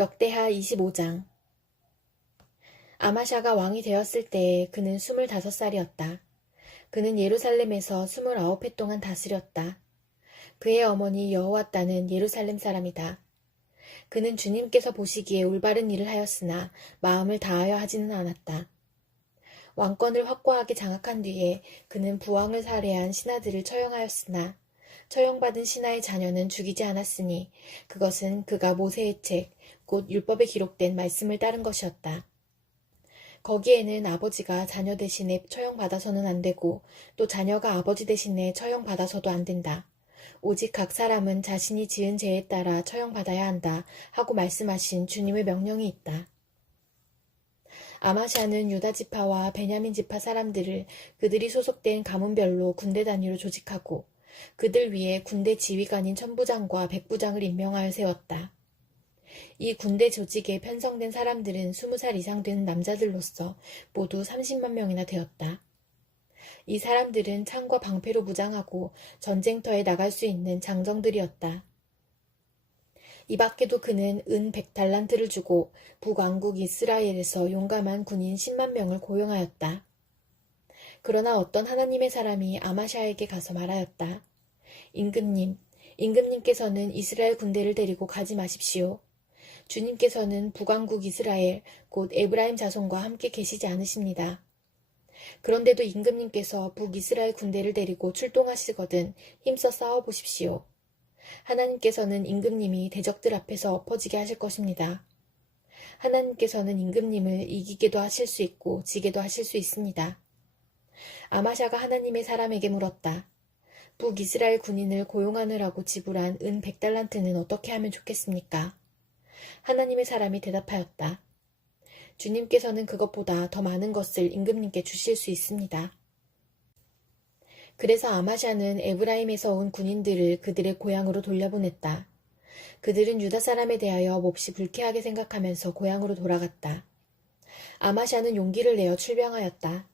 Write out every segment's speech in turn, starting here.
역대하 25장. 아마샤가 왕이 되었을 때에 그는 25살이었다. 그는 예루살렘에서 29해 동안 다스렸다. 그의 어머니 여호와따는 예루살렘 사람이다. 그는 주님께서 보시기에 올바른 일을 하였으나 마음을 다하여 하지는 않았다. 왕권을 확고하게 장악한 뒤에 그는 부왕을 살해한 신하들을 처형하였으나 처형받은 신하의 자녀는 죽이지 않았으니 그것은 그가 모세의 책, 곧 율법에 기록된 말씀을 따른 것이었다. 거기에는 아버지가 자녀 대신에 처형받아서는 안 되고 또 자녀가 아버지 대신에 처형받아서도 안 된다. 오직 각 사람은 자신이 지은 죄에 따라 처형받아야 한다 하고 말씀하신 주님의 명령이 있다. 아마샤는 유다 지파와 베냐민 지파 사람들을 그들이 소속된 가문별로 군대 단위로 조직하고 그들 위에 군대 지휘관인 천부장과 백부장을 임명하여 세웠다. 이 군대 조직에 편성된 사람들은 20살 이상 된 남자들로서 모두 30만 명이나 되었다. 이 사람들은 창과 방패로 무장하고 전쟁터에 나갈 수 있는 장정들이었다. 이 밖에도 그는 은 100달란트를 주고 북왕국 이스라엘에서 용감한 군인 10만 명을 고용하였다. 그러나 어떤 하나님의 사람이 아마샤에게 가서 말하였다. 임금님께서는 이스라엘 군대를 데리고 가지 마십시오. 주님께서는 북왕국 이스라엘, 곧 에브라임 자손과 함께 계시지 않으십니다. 그런데도 임금님께서 북이스라엘 군대를 데리고 출동하시거든 힘써 싸워보십시오. 하나님께서는 임금님이 대적들 앞에서 엎어지게 하실 것입니다. 하나님께서는 임금님을 이기게도 하실 수 있고 지게도 하실 수 있습니다. 아마샤가 하나님의 사람에게 물었다. 북이스라엘 군인을 고용하느라고 지불한 은 100달란트는 어떻게 하면 좋겠습니까? 하나님의 사람이 대답하였다. 주님께서는 그것보다 더 많은 것을 임금님께 주실 수 있습니다. 그래서 아마샤는 에브라임에서 온 군인들을 그들의 고향으로 돌려보냈다. 그들은 유다 사람에 대하여 몹시 불쾌하게 생각하면서 고향으로 돌아갔다. 아마샤는 용기를 내어 출병하였다.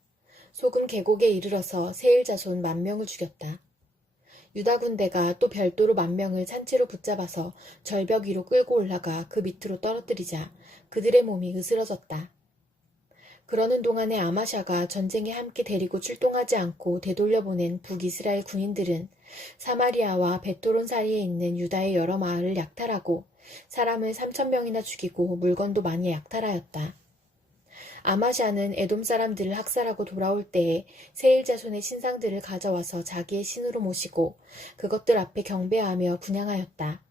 소금 계곡에 이르러서 세일 자손 10,000명을 죽였다. 유다 군대가 또 별도로 10,000명을 산채로 붙잡아서 절벽 위로 끌고 올라가 그 밑으로 떨어뜨리자 그들의 몸이 으스러졌다. 그러는 동안에 아마샤가 전쟁에 함께 데리고 출동하지 않고 되돌려보낸 북이스라엘 군인들은 사마리아와 베토론 사이에 있는 유다의 여러 마을을 약탈하고 사람을 3,000명이나 죽이고 물건도 많이 약탈하였다. 아마샤는 에돔 사람들을 학살하고 돌아올 때에 세일 자손의 신상들을 가져와서 자기의 신으로 모시고 그것들 앞에 경배하며 분향하였다.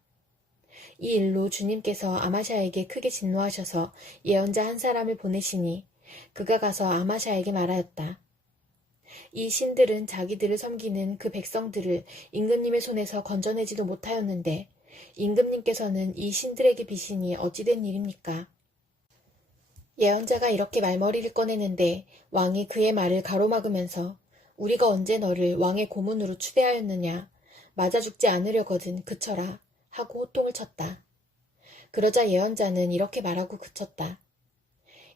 이 일로 주님께서 아마샤에게 크게 진노하셔서 예언자 한 사람을 보내시니 그가 가서 아마샤에게 말하였다. 이 신들은 자기들을 섬기는 그 백성들을 임금님의 손에서 건져내지도 못하였는데 임금님께서는 이 신들에게 비시니 어찌 된 일입니까? 예언자가 이렇게 말머리를 꺼내는데 왕이 그의 말을 가로막으면서 우리가 언제 너를 왕의 고문으로 추대하였느냐 맞아 죽지 않으려거든 그쳐라 하고 호통을 쳤다. 그러자 예언자는 이렇게 말하고 그쳤다.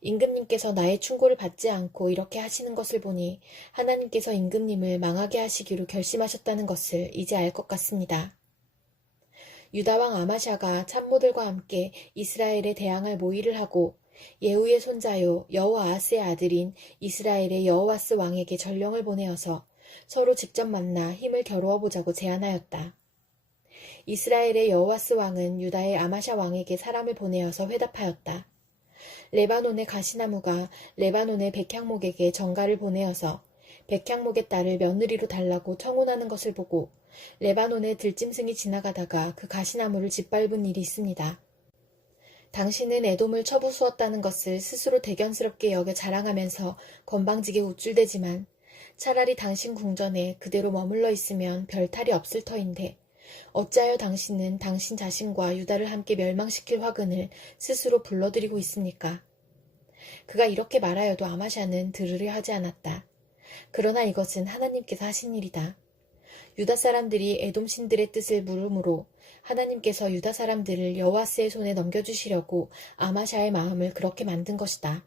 임금님께서 나의 충고를 받지 않고 이렇게 하시는 것을 보니 하나님께서 임금님을 망하게 하시기로 결심하셨다는 것을 이제 알 것 같습니다. 유다왕 아마샤가 참모들과 함께 이스라엘에 대항할 모의를 하고 예후의 손자요 여호아하스의 아들인 이스라엘의 여호아스 왕에게 전령을 보내어서 서로 직접 만나 힘을 겨루어 보자고 제안하였다. 이스라엘의 여호아스 왕은 유다의 아마샤 왕에게 사람을 보내어서 회답하였다. 레바논의 가시나무가 레바논의 백향목에게 전가를 보내어서 백향목의 딸을 며느리로 달라고 청혼하는 것을 보고 레바논의 들짐승이 지나가다가 그 가시나무를 짓밟은 일이 있습니다. 당신은 에돔을 쳐부수었다는 것을 스스로 대견스럽게 여겨 자랑하면서 건방지게 우쭐대지만 차라리 당신 궁전에 그대로 머물러 있으면 별 탈이 없을 터인데 어찌하여 당신은 당신 자신과 유다를 함께 멸망시킬 화근을 스스로 불러들이고 있습니까? 그가 이렇게 말하여도 아마샤는 들으려 하지 않았다. 그러나 이것은 하나님께서 하신 일이다. 유다 사람들이 에돔 신들의 뜻을 물음으로 하나님께서 유다 사람들을 여호와스의 손에 넘겨주시려고 아마샤의 마음을 그렇게 만든 것이다.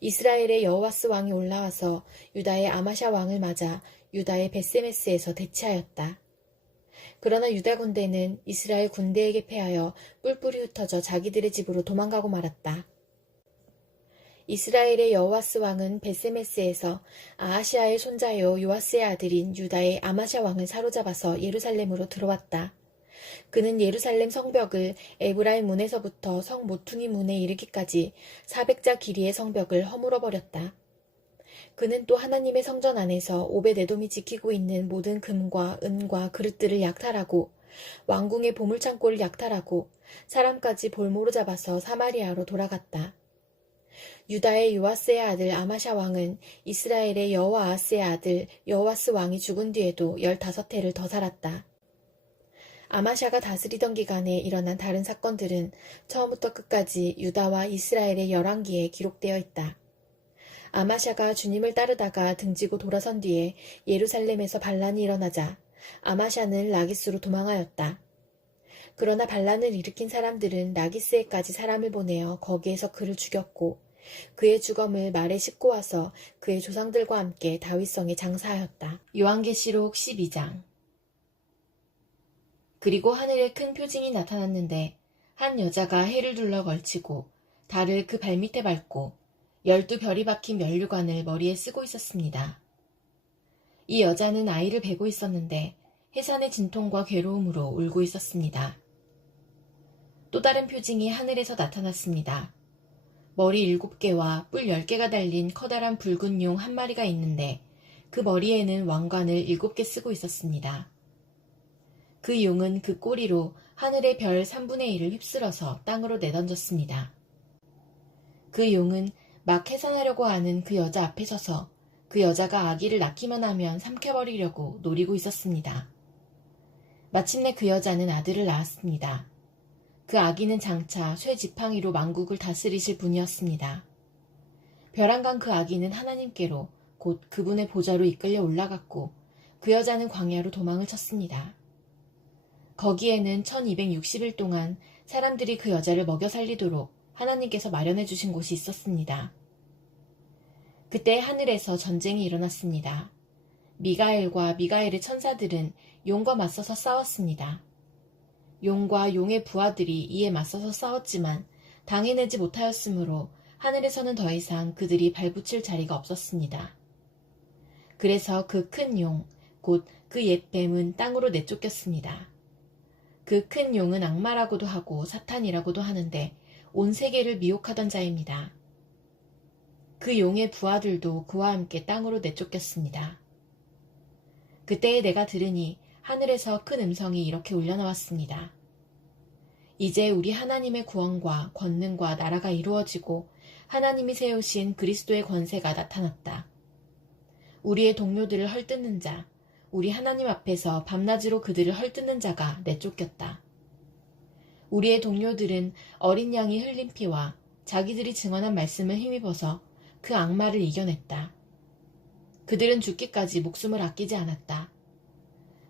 이스라엘의 여호와스 왕이 올라와서 유다의 아마샤 왕을 맞아 유다의 베세메스에서 대치하였다. 그러나 유다 군대는 이스라엘 군대에게 패하여 뿔뿔이 흩어져 자기들의 집으로 도망가고 말았다. 이스라엘의 여호와스 왕은 베세메스에서 아하시아의 손자요 요아스의 아들인 유다의 아마샤 왕을 사로잡아서 예루살렘으로 들어왔다. 그는 예루살렘 성벽을 에브라임 문에서부터 성 모퉁이 문에 이르기까지 400자 길이의 성벽을 허물어버렸다. 그는 또 하나님의 성전 안에서 오벳에돔이 지키고 있는 모든 금과 은과 그릇들을 약탈하고 왕궁의 보물창고를 약탈하고 사람까지 볼모로 잡아서 사마리아로 돌아갔다. 유다의 요아스의 아들 아마샤 왕은 이스라엘의 여호아스의 아들 여호아스 왕이 죽은 뒤에도 15해를 더 살았다. 아마샤가 다스리던 기간에 일어난 다른 사건들은 처음부터 끝까지 유다와 이스라엘의 열왕기에 기록되어 있다. 아마샤가 주님을 따르다가 등지고 돌아선 뒤에 예루살렘에서 반란이 일어나자 아마샤는 라기스로 도망하였다. 그러나 반란을 일으킨 사람들은 라기스에까지 사람을 보내어 거기에서 그를 죽였고 그의 주검을 말에 싣고 와서 그의 조상들과 함께 다윗성에 장사하였다. 요한계시록 12장. 그리고 하늘에 큰 표징이 나타났는데 한 여자가 해를 둘러 걸치고 달을 그 발밑에 밟고 12별이 박힌 면류관을 머리에 쓰고 있었습니다. 이 여자는 아이를 베고 있었는데 해산의 진통과 괴로움으로 울고 있었습니다. 또 다른 표징이 하늘에서 나타났습니다. 머리 7개와 뿔 10개가 달린 커다란 붉은 용 한 마리가 있는데 그 머리에는 왕관을 7개 쓰고 있었습니다. 그 용은 그 꼬리로 하늘의 별 3분의 1을 휩쓸어서 땅으로 내던졌습니다. 그 용은 막 해산하려고 하는 그 여자 앞에 서서 그 여자가 아기를 낳기만 하면 삼켜버리려고 노리고 있었습니다. 마침내 그 여자는 아들을 낳았습니다. 그 아기는 장차 쇠 지팡이로 만국을 다스리실 분이었습니다. 벼랑간 그 아기는 하나님께로 곧 그분의 보좌로 이끌려 올라갔고 그 여자는 광야로 도망을 쳤습니다. 거기에는 1260일 동안 사람들이 그 여자를 먹여 살리도록 하나님께서 마련해 주신 곳이 있었습니다. 그때 하늘에서 전쟁이 일어났습니다. 미가엘과 미가엘의 천사들은 용과 맞서서 싸웠습니다. 용과 용의 부하들이 이에 맞서서 싸웠지만 당해내지 못하였으므로 하늘에서는 더 이상 그들이 발붙일 자리가 없었습니다. 그래서 그 큰 용, 곧 그 옛 뱀은 땅으로 내쫓겼습니다. 그 큰 용은 악마라고도 하고 사탄이라고도 하는데 온 세계를 미혹하던 자입니다. 그 용의 부하들도 그와 함께 땅으로 내쫓겼습니다. 그때에 내가 들으니 하늘에서 큰 음성이 이렇게 울려나왔습니다. 이제 우리 하나님의 구원과 권능과 나라가 이루어지고 하나님이 세우신 그리스도의 권세가 나타났다. 우리의 동료들을 헐뜯는 자, 우리 하나님 앞에서 밤낮으로 그들을 헐뜯는 자가 내쫓겼다. 우리의 동료들은 어린 양이 흘린 피와 자기들이 증언한 말씀을 힘입어서 그 악마를 이겨냈다. 그들은 죽기까지 목숨을 아끼지 않았다.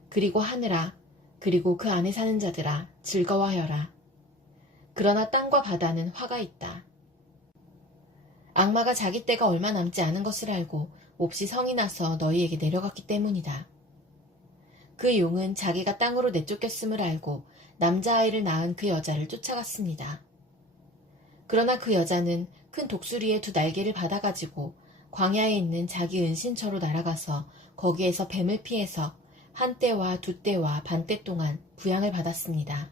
그리고 하늘아, 그리고 그 안에 사는 자들아, 즐거워하여라. 그러나 땅과 바다는 화가 있다. 악마가 자기 때가 얼마 남지 않은 것을 알고 몹시 성이 나서 너희에게 내려갔기 때문이다. 그 용은 자기가 땅으로 내쫓겼음을 알고 남자아이를 낳은 그 여자를 쫓아갔습니다. 그러나 그 여자는 큰 독수리의 2 날개를 받아가지고 광야에 있는 자기 은신처로 날아가서 거기에서 뱀을 피해서 1때와 2때와 반때 동안 부양을 받았습니다.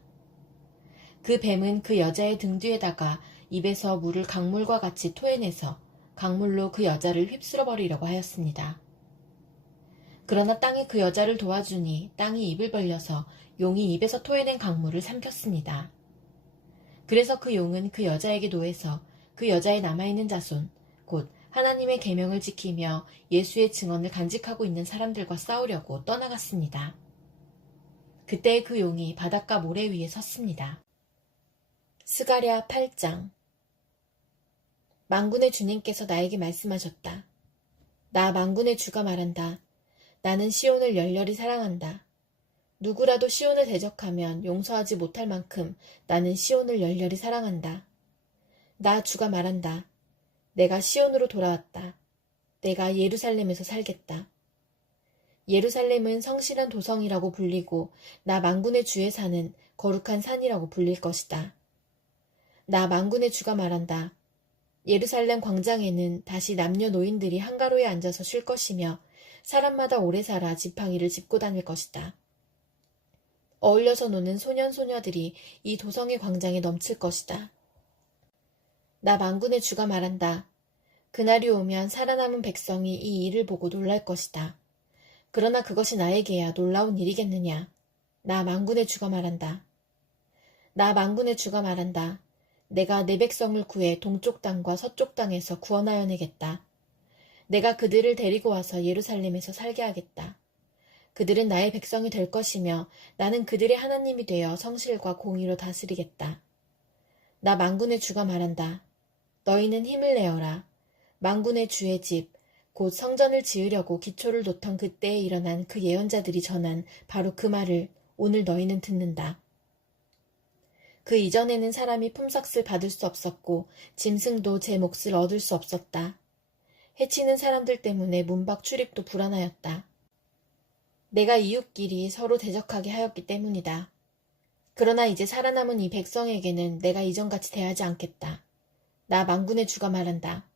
그 뱀은 그 여자의 등 뒤에다가 입에서 물을 강물과 같이 토해내서 강물로 그 여자를 휩쓸어 버리려고 하였습니다. 그러나 땅이 그 여자를 도와주니 땅이 입을 벌려서 용이 입에서 토해낸 강물을 삼켰습니다. 그래서 그 용은 그 여자에게 노해서 그 여자의 남아있는 자손, 곧 하나님의 계명을 지키며 예수의 증언을 간직하고 있는 사람들과 싸우려고 떠나갔습니다. 그때 그 용이 바닷가 모래 위에 섰습니다. 스가랴 8장. 만군의 주님께서 나에게 말씀하셨다. 나 만군의 주가 말한다. 나는 시온을 열렬히 사랑한다. 누구라도 시온을 대적하면 용서하지 못할 만큼 나는 시온을 열렬히 사랑한다. 나 주가 말한다. 내가 시온으로 돌아왔다. 내가 예루살렘에서 살겠다. 예루살렘은 성실한 도성이라고 불리고 나 만군의 주에 사는 거룩한 산이라고 불릴 것이다. 나 만군의 주가 말한다. 예루살렘 광장에는 다시 남녀 노인들이 한가로이 앉아서 쉴 것이며 사람마다 오래 살아 지팡이를 짚고 다닐 것이다. 어울려서 노는 소년 소녀들이 이 도성의 광장에 넘칠 것이다. 나 만군의 주가 말한다. 그날이 오면 살아남은 백성이 이 일을 보고 놀랄 것이다. 그러나 그것이 나에게야 놀라운 일이겠느냐. 나 만군의 주가 말한다. 나 만군의 주가 말한다. 내가 내 백성을 구해 동쪽 땅과 서쪽 땅에서 구원하여내겠다. 내가 그들을 데리고 와서 예루살렘에서 살게 하겠다. 그들은 나의 백성이 될 것이며 나는 그들의 하나님이 되어 성실과 공의로 다스리겠다. 나 만군의 주가 말한다. 너희는 힘을 내어라. 만군의 주의 집, 곧 성전을 지으려고 기초를 놓던 그때에 일어난 그 예언자들이 전한 바로 그 말을 오늘 너희는 듣는다. 그 이전에는 사람이 품삯을 받을 수 없었고 짐승도 제 몫을 얻을 수 없었다. 해치는 사람들 때문에 문 밖 출입도 불안하였다. 내가 이웃끼리 서로 대적하게 하였기 때문이다. 그러나 이제 살아남은 이 백성에게는 내가 이전같이 대하지 않겠다. 나 만군의 주가 말한다.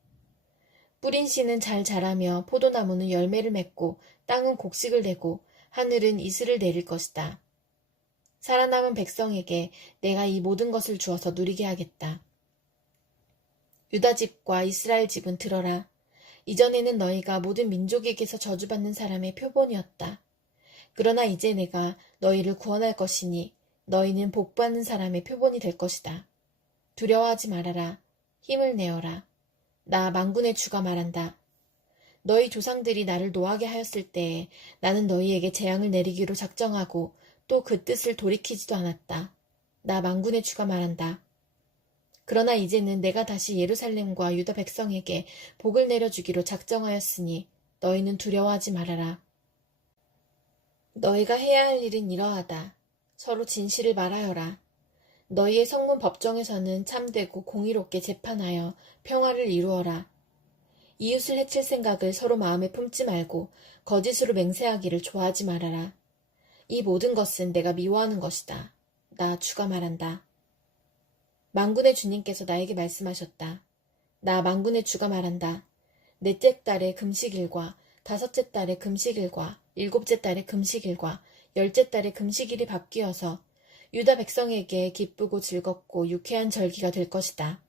뿌린 씨는 잘 자라며 포도나무는 열매를 맺고 땅은 곡식을 내고 하늘은 이슬을 내릴 것이다. 살아남은 백성에게 내가 이 모든 것을 주어서 누리게 하겠다. 유다 집과 이스라엘 집은 들어라. 이전에는 너희가 모든 민족에게서 저주받는 사람의 표본이었다. 그러나 이제 내가 너희를 구원할 것이니 너희는 복받는 사람의 표본이 될 것이다. 두려워하지 말아라. 힘을 내어라. 나 만군의 주가 말한다. 너희 조상들이 나를 노하게 하였을 때에 나는 너희에게 재앙을 내리기로 작정하고 또 그 뜻을 돌이키지도 않았다. 나 만군의 주가 말한다. 그러나 이제는 내가 다시 예루살렘과 유다 백성에게 복을 내려주기로 작정하였으니 너희는 두려워하지 말아라. 너희가 해야 할 일은 이러하다. 서로 진실을 말하여라. 너희의 성문 법정에서는 참되고 공의롭게 재판하여 평화를 이루어라. 이웃을 해칠 생각을 서로 마음에 품지 말고 거짓으로 맹세하기를 좋아하지 말아라. 이 모든 것은 내가 미워하는 것이다. 나 주가 말한다. 만군의 주님께서 나에게 말씀하셨다. 나 만군의 주가 말한다. 넷째 달의 금식일과 다섯째 달의 금식일과 일곱째 달의 금식일과 열째 달의 금식일이 바뀌어서 유다 백성에게 기쁘고 즐겁고 유쾌한 절기가 될 것이다.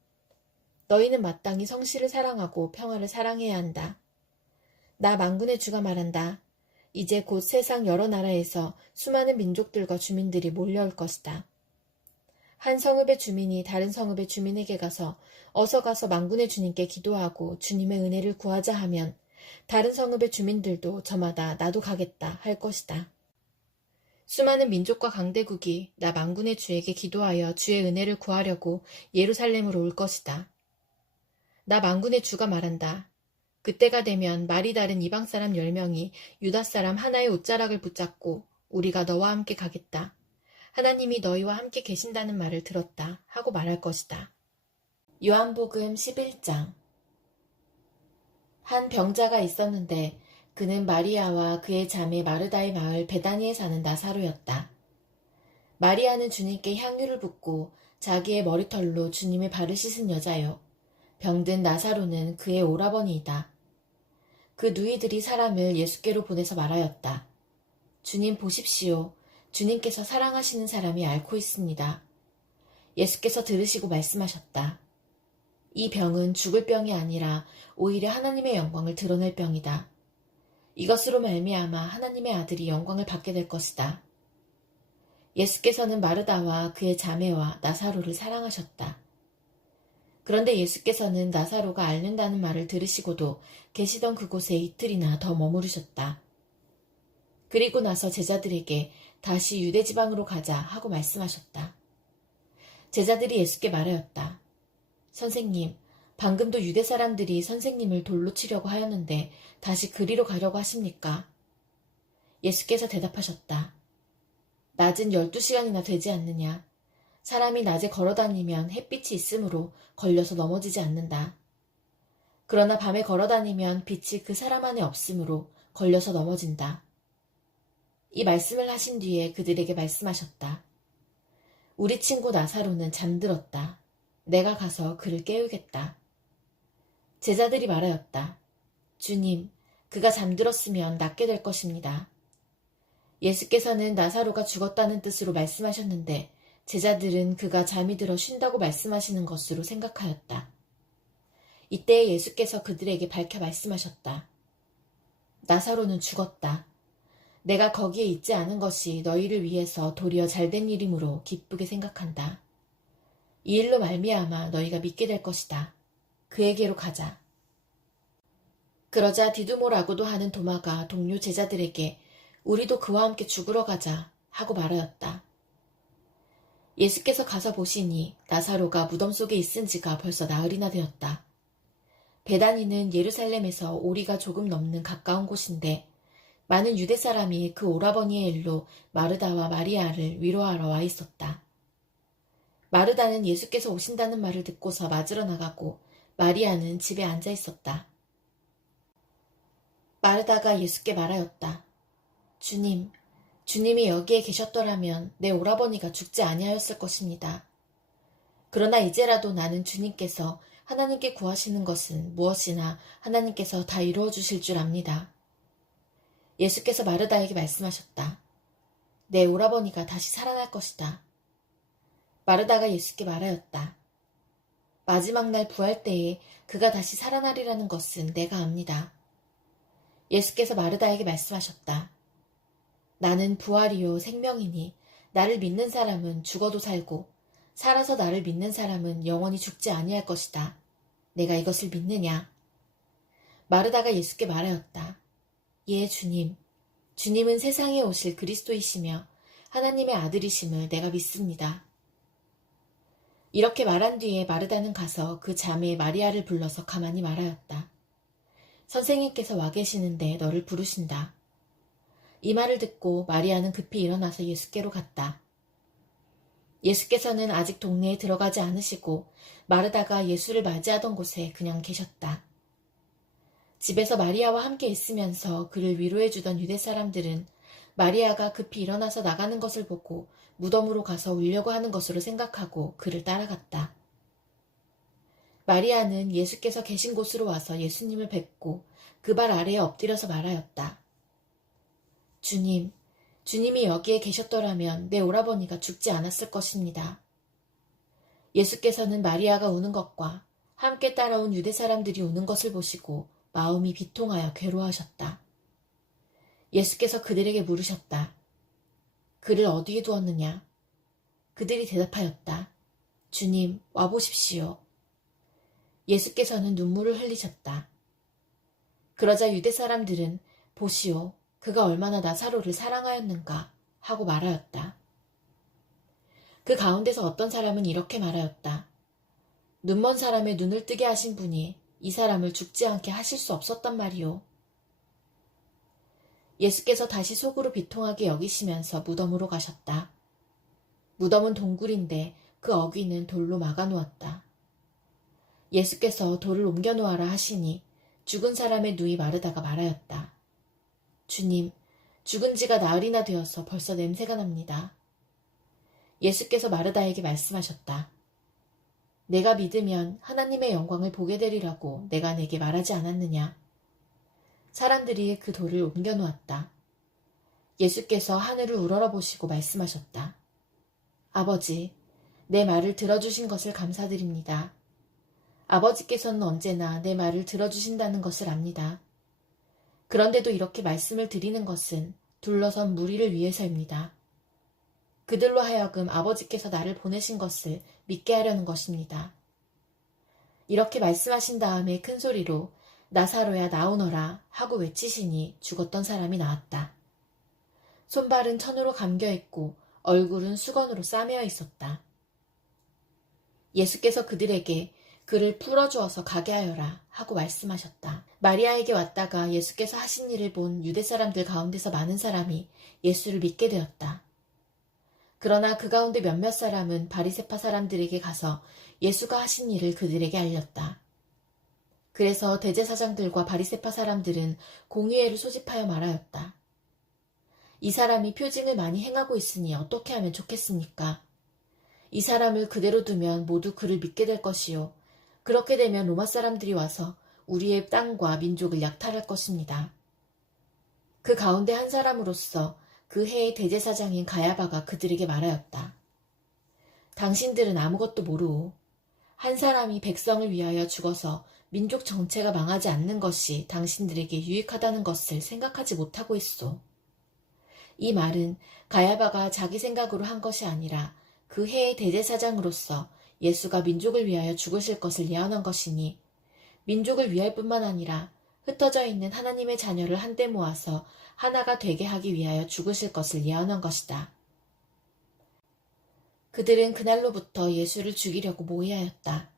너희는 마땅히 성실을 사랑하고 평화를 사랑해야 한다. 나 만군의 주가 말한다. 이제 곧 세상 여러 나라에서 수많은 민족들과 주민들이 몰려올 것이다. 한 성읍의 주민이 다른 성읍의 주민에게 가서 어서 가서 만군의 주님께 기도하고 주님의 은혜를 구하자 하면 다른 성읍의 주민들도 저마다 나도 가겠다 할 것이다. 수많은 민족과 강대국이 나 만군의 주에게 기도하여 주의 은혜를 구하려고 예루살렘으로 올 것이다. 나 만군의 주가 말한다. 그때가 되면 말이 다른 이방 사람 10명이 유다 사람 하나의 옷자락을 붙잡고 우리가 너와 함께 가겠다. 하나님이 너희와 함께 계신다는 말을 들었다 하고 말할 것이다. 요한복음 11장. 한 병자가 있었는데 그는 마리아와 그의 자매 마르다의 마을 베다니에 사는 나사로였다. 마리아는 주님께 향유를 붓고 자기의 머리털로 주님의 발을 씻은 여자요. 병든 나사로는 그의 오라버니이다. 그 누이들이 사람을 예수께로 보내서 말하였다. 주님 보십시오. 주님께서 사랑하시는 사람이 앓고 있습니다. 예수께서 들으시고 말씀하셨다. 이 병은 죽을 병이 아니라 오히려 하나님의 영광을 드러낼 병이다. 이것으로 말미암아 하나님의 아들이 영광을 받게 될 것이다. 예수께서는 마르다와 그의 자매와 나사로를 사랑하셨다. 그런데 예수께서는 나사로가 앓는다는 말을 들으시고도 계시던 그곳에 이틀이나 더 머무르셨다. 그리고 나서 제자들에게 다시 유대 지방으로 가자 하고 말씀하셨다. 제자들이 예수께 말하였다. 선생님, 방금도 유대 사람들이 선생님을 돌로 치려고 하였는데 다시 그리로 가려고 하십니까? 예수께서 대답하셨다. 낮은 12시간이나 되지 않느냐? 사람이 낮에 걸어다니면 햇빛이 있으므로 걸려서 넘어지지 않는다. 그러나 밤에 걸어다니면 빛이 그 사람 안에 없으므로 걸려서 넘어진다. 이 말씀을 하신 뒤에 그들에게 말씀하셨다. 우리 친구 나사로는 잠들었다. 내가 가서 그를 깨우겠다. 제자들이 말하였다. 주님, 그가 잠들었으면 낫게 될 것입니다. 예수께서는 나사로가 죽었다는 뜻으로 말씀하셨는데 제자들은 그가 잠이 들어 쉰다고 말씀하시는 것으로 생각하였다. 이때 예수께서 그들에게 밝혀 말씀하셨다. 나사로는 죽었다. 내가 거기에 있지 않은 것이 너희를 위해서 도리어 잘된 일이므로 기쁘게 생각한다. 이 일로 말미암아 너희가 믿게 될 것이다. 그에게로 가자. 그러자 디두모라고도 하는 도마가 동료 제자들에게 우리도 그와 함께 죽으러 가자 하고 말하였다. 예수께서 가서 보시니 나사로가 무덤 속에 있은 지가 벌써 나흘이나 되었다. 베다니는 예루살렘에서 오리가 조금 넘는 가까운 곳인데 많은 유대 사람이 그 오라버니의 일로 마르다와 마리아를 위로하러 와 있었다. 마르다는 예수께서 오신다는 말을 듣고서 맞으러 나가고 마리아는 집에 앉아 있었다. 마르다가 예수께 말하였다. 주님, 주님이 여기에 계셨더라면 내 오라버니가 죽지 아니하였을 것입니다. 그러나 이제라도 나는 주님께서 하나님께 구하시는 것은 무엇이나 하나님께서 다 이루어 주실 줄 압니다. 예수께서 마르다에게 말씀하셨다. 내 오라버니가 다시 살아날 것이다. 마르다가 예수께 말하였다. 마지막 날 부활 때에 그가 다시 살아나리라는 것은 내가 압니다. 예수께서 마르다에게 말씀하셨다. 나는 부활이요 생명이니 나를 믿는 사람은 죽어도 살고 살아서 나를 믿는 사람은 영원히 죽지 아니할 것이다. 내가 이것을 믿느냐? 마르다가 예수께 말하였다. 예, 주님. 주님은 세상에 오실 그리스도이시며 하나님의 아들이심을 내가 믿습니다. 이렇게 말한 뒤에 마르다는 가서 그 자매 마리아를 불러서 가만히 말하였다. 선생님께서 와 계시는데 너를 부르신다. 이 말을 듣고 마리아는 급히 일어나서 예수께로 갔다. 예수께서는 아직 동네에 들어가지 않으시고 마르다가 예수를 맞이하던 곳에 그냥 계셨다. 집에서 마리아와 함께 있으면서 그를 위로해주던 유대 사람들은 마리아가 급히 일어나서 나가는 것을 보고 무덤으로 가서 울려고 하는 것으로 생각하고 그를 따라갔다. 마리아는 예수께서 계신 곳으로 와서 예수님을 뵙고 그 발 아래에 엎드려서 말하였다. 주님, 주님이 여기에 계셨더라면 내 오라버니가 죽지 않았을 것입니다. 예수께서는 마리아가 우는 것과 함께 따라온 유대 사람들이 우는 것을 보시고 마음이 비통하여 괴로워하셨다. 예수께서 그들에게 물으셨다. 그를 어디에 두었느냐? 그들이 대답하였다. 주님, 와보십시오. 예수께서는 눈물을 흘리셨다. 그러자 유대 사람들은 보시오, 그가 얼마나 나사로를 사랑하였는가 하고 말하였다. 그 가운데서 어떤 사람은 이렇게 말하였다. 눈먼 사람의 눈을 뜨게 하신 분이 이 사람을 죽지 않게 하실 수 없었단 말이오. 예수께서 다시 속으로 비통하게 여기시면서 무덤으로 가셨다. 무덤은 동굴인데 그 어귀는 돌로 막아놓았다. 예수께서 돌을 옮겨놓아라 하시니 죽은 사람의 누이 마르다가 말하였다. 주님, 죽은 지가 나흘이나 되어서 벌써 냄새가 납니다. 예수께서 마르다에게 말씀하셨다. 내가 믿으면 하나님의 영광을 보게 되리라고 내가 내게 말하지 않았느냐. 사람들이 그 돌을 옮겨놓았다. 예수께서 하늘을 우러러보시고 말씀하셨다. 아버지, 내 말을 들어주신 것을 감사드립니다. 아버지께서는 언제나 내 말을 들어주신다는 것을 압니다. 그런데도 이렇게 말씀을 드리는 것은 둘러선 무리를 위해서입니다. 그들로 하여금 아버지께서 나를 보내신 것을 믿게 하려는 것입니다. 이렇게 말씀하신 다음에 큰 소리로 나사로야 나오너라 하고 외치시니 죽었던 사람이 나왔다. 손발은 천으로 감겨있고 얼굴은 수건으로 싸매어 있었다. 예수께서 그들에게 그를 풀어주어서 가게 하여라 하고 말씀하셨다. 마리아에게 왔다가 예수께서 하신 일을 본 유대 사람들 가운데서 많은 사람이 예수를 믿게 되었다. 그러나 그 가운데 몇몇 사람은 바리새파 사람들에게 가서 예수가 하신 일을 그들에게 알렸다. 그래서 대제사장들과 바리새파 사람들은 공의회를 소집하여 말하였다. 이 사람이 표징을 많이 행하고 있으니 어떻게 하면 좋겠습니까? 이 사람을 그대로 두면 모두 그를 믿게 될 것이요. 그렇게 되면 로마 사람들이 와서 우리의 땅과 민족을 약탈할 것입니다. 그 가운데 한 사람으로서 그 해의 대제사장인 가야바가 그들에게 말하였다. 당신들은 아무것도 모르오. 한 사람이 백성을 위하여 죽어서 민족 전체가 망하지 않는 것이 당신들에게 유익하다는 것을 생각하지 못하고 있소. 이 말은 가야바가 자기 생각으로 한 것이 아니라 그 해의 대제사장으로서 예수가 민족을 위하여 죽으실 것을 예언한 것이니 민족을 위할 뿐만 아니라 흩어져 있는 하나님의 자녀를 한데 모아서 하나가 되게 하기 위하여 죽으실 것을 예언한 것이다. 그들은 그날로부터 예수를 죽이려고 모의하였다.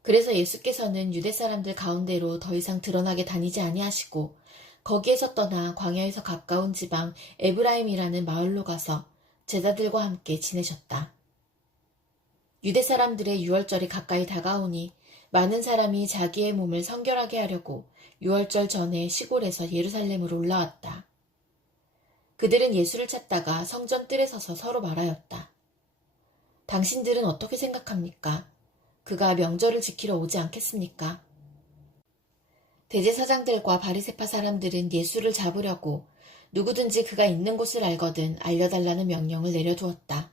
그래서 예수께서는 유대 사람들 가운데로 더 이상 드러나게 다니지 아니하시고 거기에서 떠나 광야에서 가까운 지방 에브라임이라는 마을로 가서 제자들과 함께 지내셨다. 유대 사람들의 유월절이 가까이 다가오니 많은 사람이 자기의 몸을 성결하게 하려고 유월절 전에 시골에서 예루살렘으로 올라왔다. 그들은 예수를 찾다가 성전 뜰에 서서 서로 말하였다. 당신들은 어떻게 생각합니까? 그가 명절을 지키러 오지 않겠습니까? 대제사장들과 바리새파 사람들은 예수를 잡으려고 누구든지 그가 있는 곳을 알거든 알려달라는 명령을 내려두었다.